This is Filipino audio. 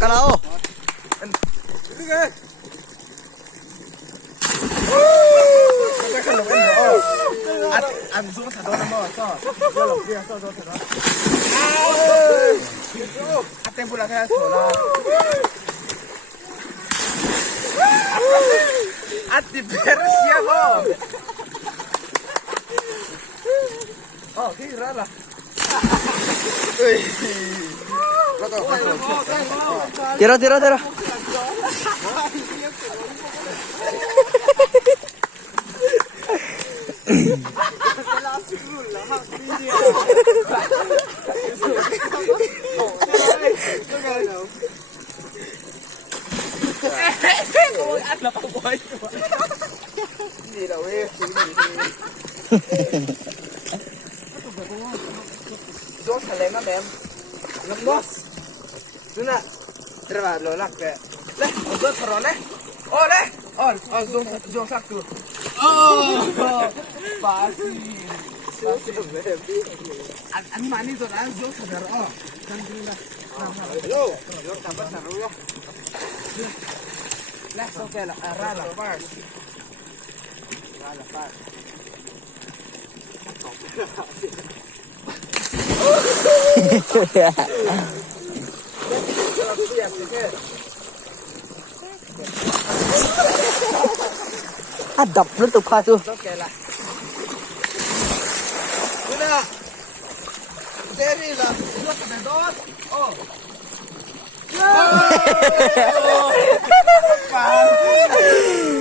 Kalao. Sige. At ang zoom sa doon mo. So, yellow, yeah, so doon sa doon. At tempo lang kaya sola. At di Persia mo. Oh, kira lah. Tira, tira, tira. Dos kalema mem. Ngamos. Duna. Terba lolak ke. Leh, dos perone. Oh, leh. Oh, zoom satu. Oh, pasti. Ani mani tu kan zoom sadar. Oh, kan dulu. Yo, tambah seru ya. Leh, so ke la rala first. Rala first. Đập liên tục khoa chưa? Oke lah. Udah. Seri lah. Dua kena dot. Oh.